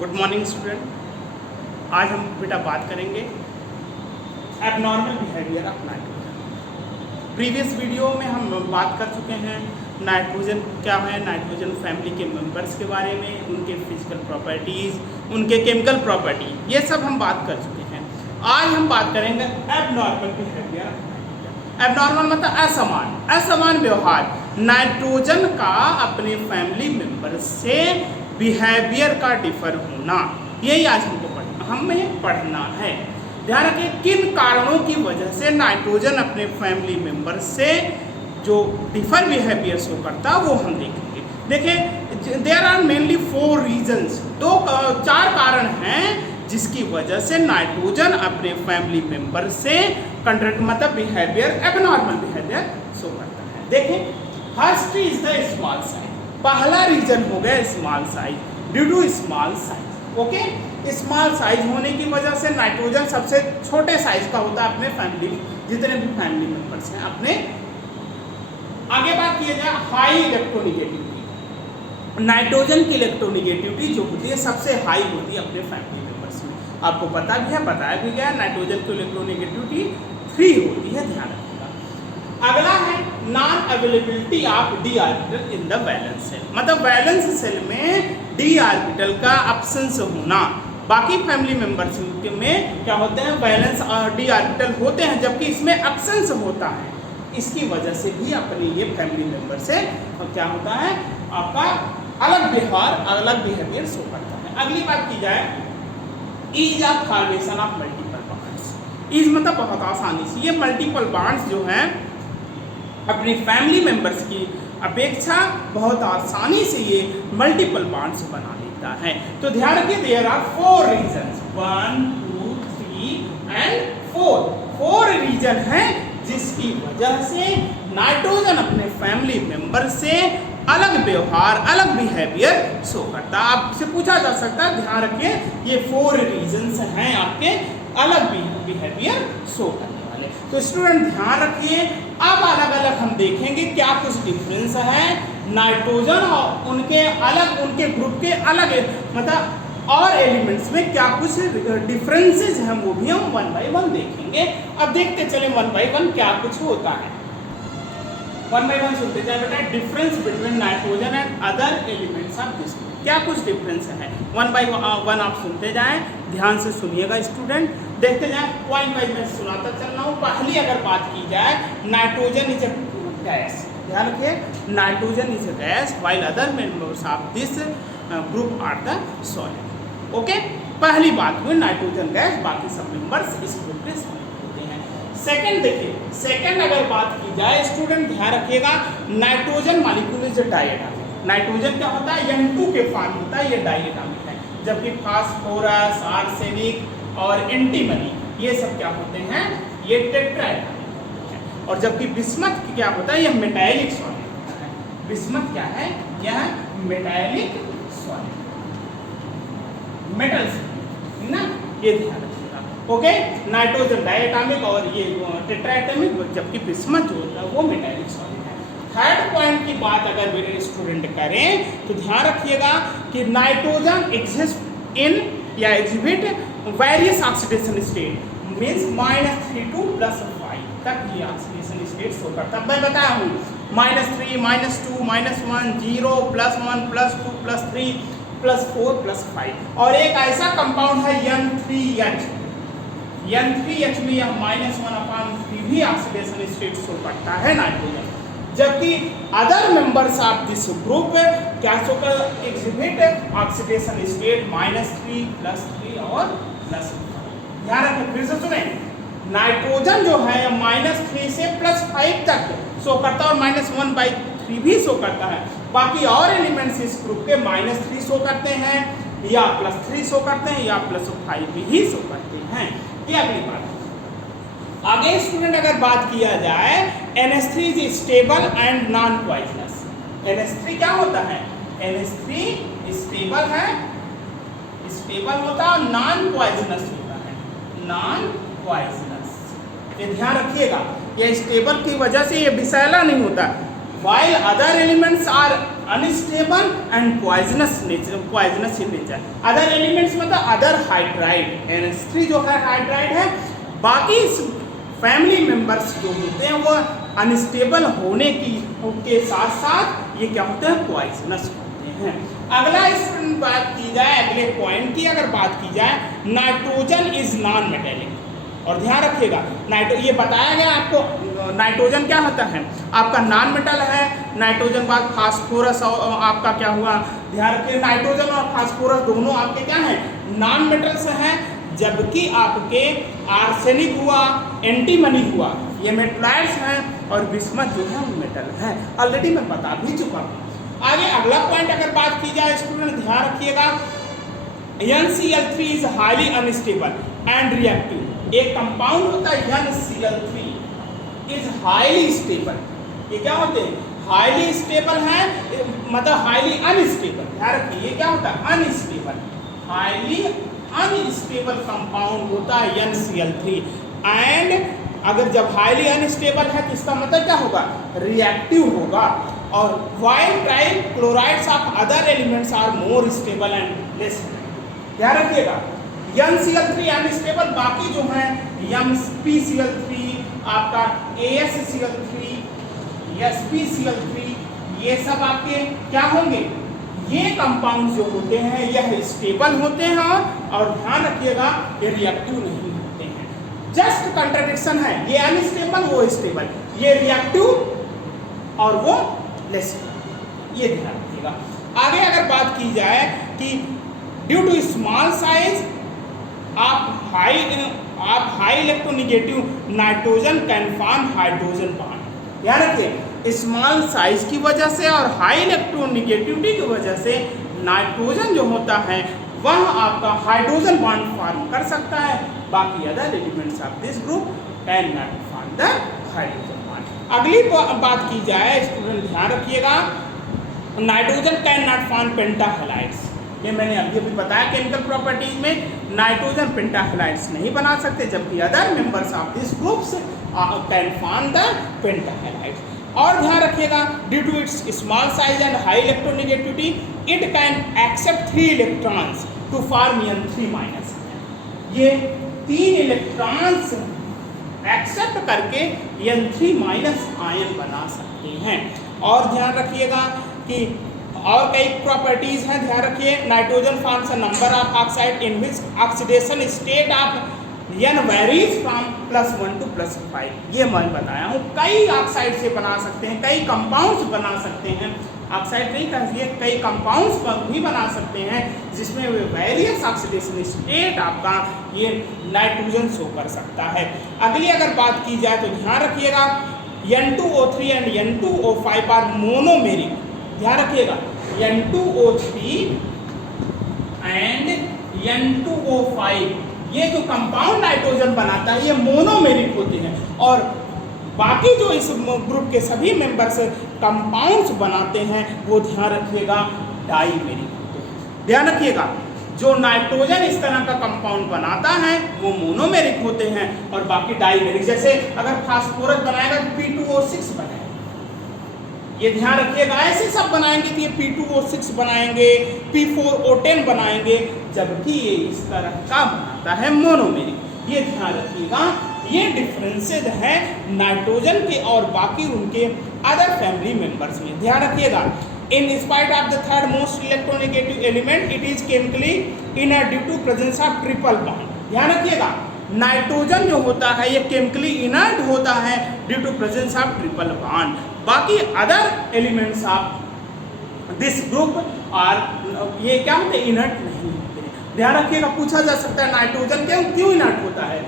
Good morning student. आज हम बेटा बात करेंगे abnormal behaviour of nitrogen. Previous video में हम बात कर चुके हैं नाइट्रोजन क्या है, नाइट्रोजन फैमिली के मेंबर्स के बारे में, उनके फिजिकल प्रॉपर्टीज़, उनके केमिकल प्रॉपर्टी, ये सब हम बात कर चुके हैं। आज हम बात करेंगे एबनॉर्मल बिहेवियर। एबनॉर्मल मतलब असमान, असमान व्यवहार नाइट्रोजन का अपने फैमिली मेंबर से बिहेवियर का डिफर होना, यही आज हमें पढ़ना है। ध्यान रखिए किन कारणों की वजह से नाइट्रोजन अपने फैमिली मेंबर से जो डिफर बिहेवियर शो करता वो हम देखेंगे। देखिए देयर आर मेनली 4 रीजंस, 4 कारण हैं जिसकी वजह से नाइट्रोजन अपने फैमिली मेंबर से मतलब बिहेवियर एबनॉर्मल बिहेवियर शो करता है। देखिए first is the small size, पहला रीजन हो गया small size, due to small size. Okay, small size होने की वजह से नाइट्रोजन सबसे छोटे साइज का होता है अपने फैमिली, जितने भी फैमिली मेंबर्स हैं अपने। आगे बात किया जाए हाई इलेक्ट्रोनिगेटिविटी, नाइट्रोजन की इलेक्ट्रोनिगेटिविटी जो होती है सबसे हाई होती है अपने फैमिली मेंबर्स में। आपको पता भी है, बताया भी गया, नाइट्रोजन की इलेक्ट्रोनिगेटिविटी 3 होती है, ध्यान रखिएगा। अगला है non availability of D orbital in the valence shell, मतलब वैलेंस सेल में डी ऑर्बिटल का एब्सेंस होना। बाकी फैमिली मेंबर्स में क्या होते हैं, वैलेंस और डी ऑर्बिटल होते हैं, जबकि इसमें एब्सेंस होता है। इसकी वजह से भी अपने ये फैमिली मेंबर से क्या होता है, आपका अलग व्यवहार, अलग बिहेवियर शो करता है। अगली बात की जाए ease of formation of multiple bonds. Ease मतलब बहुत आसानी से ये मल्टीपल बॉन्ड्स जो हैं अपनी फैमिली मेंबर्स की अपेक्षा बहुत आसानी से ये मल्टीपल बॉन्ड्स बना लेता है। तो ध्यान रखिए there are 4 reasons, 1 2 3 and 4 reason हैं जिसकी वजह से नाइट्रोजन अपने फैमिली मेंबर से अलग व्यवहार, अलग बिहेवियर शो करता है। आपसे पूछा जा सकता है, ध्यान रखिए ये 4 रीजंस हैं आपके अलग बिहेवियर शो करने वाले। तो स्टूडेंट ध्यान रखिए, अब अलग अलग हम देखेंगे क्या कुछ डिफरेंस है नाइट्रोजन और उनके अलग, उनके ग्रुप के अलग मतलब और एलिमेंट्स में क्या कुछ डिफरेंसेस हैं, वो भी हम 1 बाय 1 देखेंगे। अब देखते चले 1 बाय 1 क्या कुछ होता है। 1 बाय 1 सुनते जाए बेटा। Difference between nitrogen and other elements of this, क्या कुछ डिफरेंस है 1 बाय 1 आप सुनते जाएं, ध्यान से सुनिएगा स्टूडेंट, देखते जाएं। पॉइंट वाइज मैं सुनाता चल रहा हूँ। पहली अगर बात की जाए, नाइट्रोजन इज ए गैस, ध्यान रखिए nitrogen is a gas while other members of this group are the solid. Okay, पहली बात हुई नाइट्रोजन गैस, बाकी सब मेंबर्स इस ग्रुप के सॉलिड होते हैं। सेकंड देखिए, सेकंड अगर बात की जाए स्टूडेंट ध्यान रखिएगा, nitrogen molecule is diatomic. Nitrogen क्या होता है, N2 के फॉर्म होता है, ये डायटोमिक है, जबकि फास्फोरस, आर्सेनिक और एंटीमनी ये सब क्या होते हैं, ये टेट्राएटॉमिक है। और जबकि बिस्मथ क्या होता है, यह मेटालिक सॉलिड होता है। बिस्मथ क्या है, यह मेटालिक सॉलिड, मेटल्स ना, ये ध्यान रखिएगा। ओके, नाइट्रोजन डायटोमिक और ये टेट्राएटॉमिक, जबकि बिस्मथ जो होता है वो मेटालिक सॉलिड है। थर्ड पॉइंट की बात अगर मेरे स्टूडेंट करें तो ध्यान रखिएगा कि नाइट्रोजन एग्जिस्ट इन या exhibit various oxidation state, means -3 to +5 तक ये ऑक्सीडेशन स्टेट शो करता है। मैं बताया हूँ -3 -2 -1 0 +1 +2 +3 +4 +5। और एक ऐसा कंपाउंड है N3H, N3H में यह -1/3 भी ऑक्सीडेशन स्टेट शो करता है नाइट्रोजन, जबकि other members of this group क्या शो कर एग्जिबिट ऑक्सीडेशन स्टेट -3 +3 और +5। ध्यान रखें, फिर से सुने, नाइट्रोजन जो है -3 से +5 तक शो करता है और -1/3 भी शो करता है। बाकी और एलिमेंट्स इस ग्रुप के -3 शो करते हैं या +3 शो करते हैं या +5 भी शो करते हैं। ये अगली बात। आगे स्टूडेंट अगर बात किया जाए, NH3 is stable and non poisonous. NH3 क्या होता है, NH3 स्टेबल है, स्टेबल होता है और नॉन पॉइजनस होता है, नॉन पॉइजनस। ये ध्यान रखिएगा, ये स्टेबल की वजह से ये विषैला नहीं होता, while other elements are unstable and poisonous in nature. Other elements मतलब अदर हाइड्राइड, NH3 जो है हाइड्राइड है, बाकी फैमिली मेंबर्स जो होते हैं वो अनस्टेबल होने के साथ साथ ये क्या होते हैं, पॉइजनस होते हैं। अगला इस बात की जाए, अगले पॉइंट की अगर बात की जाए, नाइट्रोजन इज नॉन मेटेलिक। और ध्यान रखिएगा ये बताया गया आपको नाइट्रोजन क्या होता है, आपका नॉन मेटल है। नाइट्रोजन बाद फास्फोरस और आपका क्या हुआ, ध्यान रखिए नाइट्रोजन और फास्फोरस दोनों आपके क्या हैं, नॉन मेटल्स हैं, जबकि आपके आर्सेनिक हुआ, एंटीमनी हुआ, ये मेटलाइट्स हैं, और बिस्मथ जो है वो मेटल है। ऑलरेडी मैं बता भी चुका हूँ। आगे अगला पॉइंट अगर बात की जाए स्टूडेंट ध्यान रखिएगा, NCl3 is highly unstable and reactive. एक कंपाउंड होता है NCl3 इज हाईली स्टेबल, ये क्या होते हैं, हाईली स्टेबल है, मतलब हाईली अनस्टेबल। ध्यान रखिए ये क्या होता है, अनस्टेबल, हाईली अनस्टेबल कंपाउंड होता है NCl3। एंड अगर जब हाईली अनस्टेबल है तो इसका मतलब क्या होगा, रिएक्टिव होगा। और while trichlorides of other elements are more stable and less. ध्यान रखिएगा NCl3 अनस्टेबल, बाकी जो है MpCl3, आपका AsCl3, SpCl3, ये सब आपके क्या होंगे, ये कंपाउंड जो होते हैं यह स्टेबल होते हैं, और ध्यान रखिएगा ये रिएक्टिव नहीं होते हैं। जस्ट कंट्राडिक्शन है, ये अनस्टेबल वो स्टेबल, ये रिएक्टिव और वो लेस, ये ध्यान रखिएगा। आगे अगर बात की जाए कि ड्यू टू स्मॉल साइज आप high electronegative nitrogen can form hydrogen bond. ध्यान रखिए स्मॉल साइज की वजह से और हाई इलेक्ट्रोनेगेटिविटी की वजह से नाइट्रोजन जो होता है वह आपका हाइड्रोजन बॉन्ड फॉर्म कर सकता है, बाकी other elements of this group can not form the hydrogen bond. अगली बात की जाए स्टूडेंट ध्यान रखिएगा, nitrogen can not form pentahalides. ये मैंने अभी बताया केमिकल प्रॉपर्टीज में नाइट्रोजन पेंटाहेलाइड्स नहीं बना सकते, जबकि other members of this groups can form the pentahalides. और ध्यान रखिएगा due to its small size and high electronegativity it can accept 3 electrons to form N3-। ये 3 इलेक्ट्रॉन्स एक्सेप्ट करके N3- आयन बना सकते हैं। और ध्यान रखिएगा कि और कई प्रॉपर्टीज हैं, ध्यान रखिए nitrogen forms a number of oxide in which oxidation state of N varies from +1 to +5। ये मैं बताया हूँ, कई ऑक्साइड से बना सकते हैं, कई कंपाउंड्स बना सकते हैं, ऑक्साइड नहीं कहिए, कई कंपाउंड्स भी बना सकते हैं जिसमें वेरियस ऑक्सीडेशन स्टेट आपका ये नाइट्रोजन शो कर सकता है। अगली अगर बात की जाए तो ध्यान रखिएगा N2O3 and N2O5 are monomeric. ध्यान रखिएगा N2O3 एंड N2O5 ये जो कंपाउंड नाइट्रोजन बनाता है ये मोनोमेरिक होते हैं, और बाकी जो इस ग्रुप के सभी मेंबर्स कंपाउंड्स बनाते हैं वो ध्यान रखिएगा डाईमेरिक होते हैं। ध्यान रखिएगा जो नाइट्रोजन इस तरह का कंपाउंड बनाता है वो मोनोमेरिक होते हैं और बाकी डाईमेरिक। जैसे अगर फास्फोरस बनाएगा तो P2O6 बनाएगा, ये ध्यान रखिएगा। ऐसे सब बनाएंगे तो ये P2O6 बनाएंगे, P4O10 बनाएंगे, जबकि ये इस तरह का बनाता है मोनोमेरिक। ये ध्यान रखिएगा, ये डिफरेंसेज है नाइट्रोजन के और बाकी उनके अदर फैमिली मेंबर्स में। ध्यान रखिएगा in spite of the third most electronegative element it is chemically inner due to presence of triple bond. ध्यान रखिएगा नाइट्रोजन जो होता है ये केमिकली इनर्ट होता है due to presence of triple bond, बाकी other elements of this group are ये क्या होते हैं, इनर्ट नहीं होते। ध्यान रखिएगा पूछा जा सकता है नाइट्रोजन क्यों इनर्ट होता है,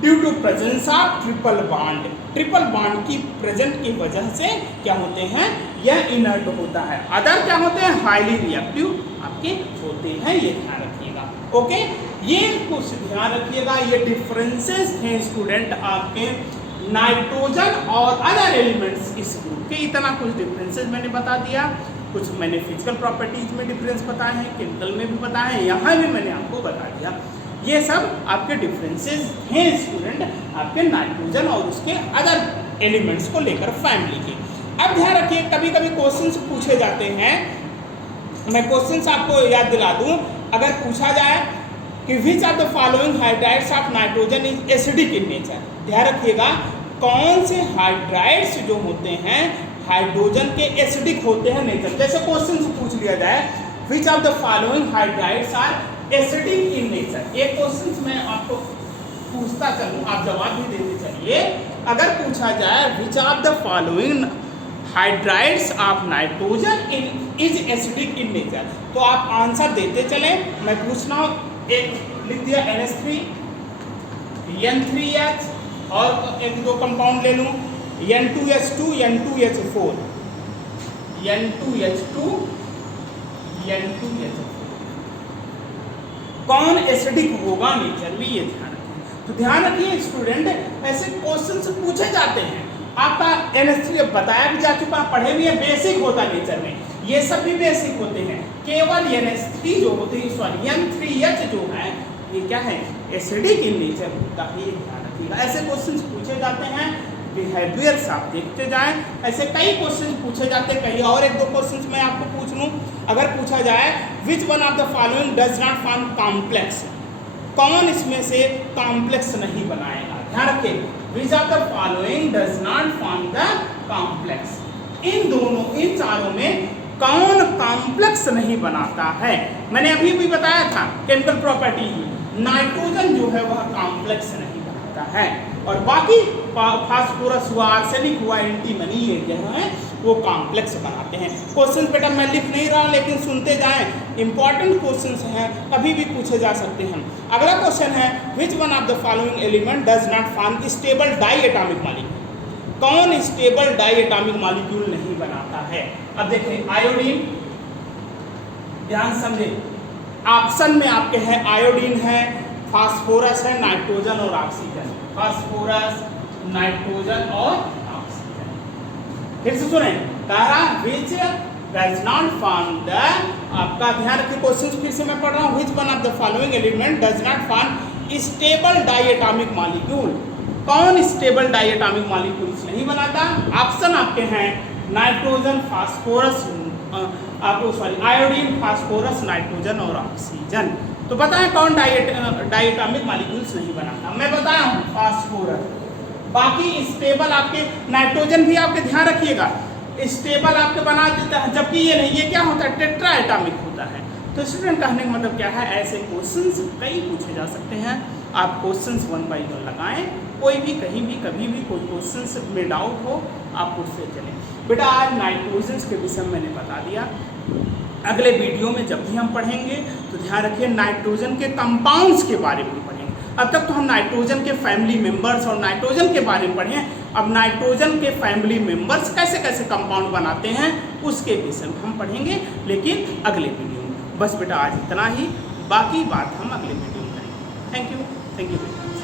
due to presence of triple bond. Triple bond की प्रेजेंट की वजह से क्या होते हैं, यह इनर्ट होता है। अदर क्या होते हैं, हाईली रिएक्टिव आपके होते हैं, ये ध्यान रखिएगा। ओके, ये कुछ ध्यान रखिएगा, ये डिफरेंसेस हैं स्टूडेंट आपके नाइट्रोजन और अदर एलिमेंट्स इस ग्रुप के। इतना कुछ डिफरेंसेस मैंने बता दिया, कुछ मैंने फिजिकल प्रॉपर्टीज में डिफरेंस बताए हैं, केमिकल में भी बताए हैं, यहाँ भी मैंने आपको बता दिया। ये सब आपके डिफरेंसेस हैं स्टूडेंट आपके नाइट्रोजन और उसके अदर एलिमेंट्स को लेकर फैमिली के। अब ध्यान रखिए, कभी कभी क्वेश्चंस पूछे जाते हैं, मैं क्वेश्चंस आपको याद दिला दूं। अगर पूछा जाए कि विच of the following hydrides of nitrogen is acidic in nature, ध्यान रखिएगा कौन से हाइड्राइड्स जो होते हैं हाइड्रोजन के एसिडिक होते हैं नेचर। जैसे क्वेश्चन पूछ लिया जाए which of the following hydrides are acidic in nature, ये क्वेश्चन मैं आपको पूछता चलूं, आप जवाब भी देते चलिए। अगर पूछा जाए which of the following hydrides of nitrogen is acidic in nature, तो आप आंसर देते चले। मैं पूछना हूं, एक लिख दिया NH3, N3H और एक दो कंपाउंड ले लूं N2H2, N2H4, N2H2, N2H4, कौन एसिडिक होगा नेचर में, ये ध्यान रखिए। तो ध्यान रखिए स्टूडेंट, ऐसे क्वेश्चन से पूछे जाते हैं। आपका NH3 बताया भी जा चुका, पढ़े भी है, बेसिक होता है नेचर में, ये सब भी बेसिक होते हैं। केवल NH3 जो होते हैं, सॉरी N3H जो है ये क्या है, एसिडिक इन नेचर होता है, ये ध्यान रखिएगा। ऐसे क्वेश्चन पूछे जाते हैं, बिहेवियर्स आप देखते जाएं। ऐसे कई क्वेश्चन पूछे जाते हैं, कई और एक दो क्वेश्चन मैं आपको पूछ लूं। अगर पूछा जाए which one of the following does not form complex, कौन इसमें से कॉम्प्लेक्स नहीं बनाएगा, ध्यान रखें, which of the following does not form the complex, इन दोनों इन चारों में कौन कॉम्प्लेक्स नहीं बनाता है। मैंने अभी भी बताया था केमिकल प्रॉपर्टी में, नाइट्रोजन जो है वह कॉम्प्लेक्स नहीं बनाता है, और बाकी फास्फोरस हुआ, आर्सेनिक हुआ, एंटीमनी, ये जो है वो कॉम्प्लेक्स बनाते हैं। क्वेश्चन बेटा मैं लिख नहीं रहा, लेकिन सुनते जाएं, इंपॉर्टेंट क्वेश्चंस हैं, कभी भी पूछे जा सकते हैं। अगला क्वेश्चन है which one of the following element does not form stable diatomic molecule, कौन स्टेबल डाई एटॉमिक मॉलिक्यूल नहीं बनाता है। अब देखें आयोडीन, ध्यान समझे, ऑप्शन में आपके है आयोडीन है, फास्फोरस है, नाइट्रोजन और ऑक्सीजन, फास्फोरस, नाइट्रोजन और ऑक्सीजन। फिर से सुने, कहा which does not form the, आपका ध्यान रखिए क्वेश्चन फिर से मैं पढ़ रहा हूँ, which one of the following element does not form stable diatomic molecule, कौन स्टेबल डाई एटॉमिक मॉलिक्यूल्स नहीं बनाता। ऑप्शन आपके हैं नाइट्रोजन, फास्फोरस, आपको सॉरी आयोडीन, फास्फोरस, नाइट्रोजन और ऑक्सीजन। तो बताएं कौन डायटॉमिक मॉलिक्यूल्स नहीं बनाता। मैं बताया हूं फास्फोरस, बाकी स्टेबल आपके नाइट्रोजन भी आपके ध्यान रखिएगा स्टेबल आपके बना देता है, जबकि ये नहीं, ये क्या होता है टेट्रा एटॉमिक होता है। तो स्टूडेंट कहने का मतलब क्या है, ऐसे क्वेश्चंस कई पूछे जा सकते हैं, आप क्वेश्चंस 1 बाय 1 लगाएं, कोई भी कहीं भी कभी भी कोई क्वेश्चंस में डाउट हो आप उससे चलें। बेटा आज नाइट्रोजन के विषय में मैंने बता दिया, अगले वीडियो में जब भी हम पढ़ेंगे तो ध्यान रखिए नाइट्रोजन के कंपाउंड्स के बारे में पढ़ेंगे। अब तक तो हम नाइट्रोजन के फैमिली मेंबर्स और नाइट्रोजन के बारे में पढ़े, अब नाइट्रोजन के फैमिली मेंबर्स कैसे कैसे कंपाउंड बनाते हैं उसके विषय में हम पढ़ेंगे, लेकिन अगले वीडियो में। बस बेटा आज इतना ही, बाकी बात हम अगले वीडियो में करेंगे। थैंक यू बेटा।